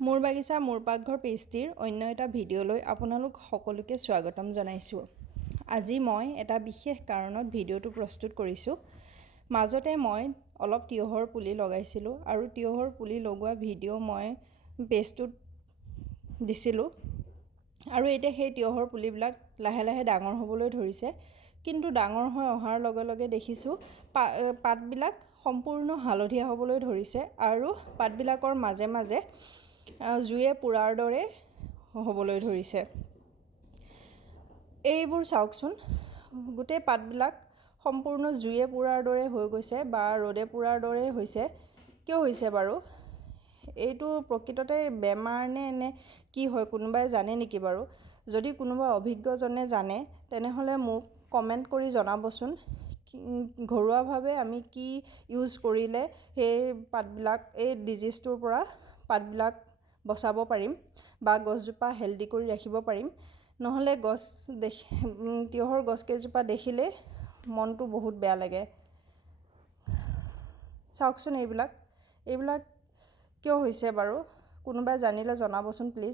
মোৰ বাগিচা মোৰ পাকঘৰ পেষ্ট্ৰিৰ অন্য এটা ভিডিঅ'লৈ আপোনালোক সকলোকে স্বাগতম জনাইছোঁ। আজি মই এটা বিশেষ কাৰণত ভিডিঅ'টো প্ৰস্তুত কৰিছোঁ। মাজতে মই অলপ তিয়হৰ পুলি লগাইছিলোঁ আৰু তিয়হৰ পুলি লগোৱা ভিডিঅ' মই পেজটোত দিছিলোঁ আৰু এতিয়া সেই তিয়হৰ পুলিবিলাক লাহে লাহে ডাঙৰ হ'বলৈ ধৰিছে। কিন্তু ডাঙৰ হৈ অহাৰ লগে লগে দেখিছোঁ পাতবিলাক সম্পূৰ্ণ হালধীয়া হ'বলৈ ধৰিছে আৰু পাতবিলাকৰ মাজে মাজে জুয়ে পুৰাৰ দৰে হ'বলৈ ধৰিছে। এইবোৰ চাওকচোন, গোটেই পাতবিলাক সম্পূৰ্ণ জুয়ে পুৰাৰ দৰে হৈ গৈছে বা ৰ'দে পুৰাৰ দৰে হৈছে। কিয় হৈছে বাৰু? এইটো প্ৰকৃততে বেমাৰ নে কি হয়, কোনোবাই জানে নেকি বাৰু? যদি কোনোবা অভিজ্ঞজনে জানে তেনেহ'লে মোক কমেণ্ট কৰি জনাবচোন। ঘৰুৱাভাৱে আমি কি ইউজ কৰিলে সেই পাতবিলাক, এই ডিজিজটোৰ পৰা পাতবিলাক বচাব পাৰিম বা গছজোপা হেল্ডি কৰি ৰাখিব পাৰিম। নহ'লে তিয়হৰ গছকেইজোপা দেখিলে মনটো বহুত বেয়া লাগে। চাওকচোন, এইবিলাক কিয় হৈছে বাৰু? কোনোবাই জানিলে জনাবচোন প্লিজ।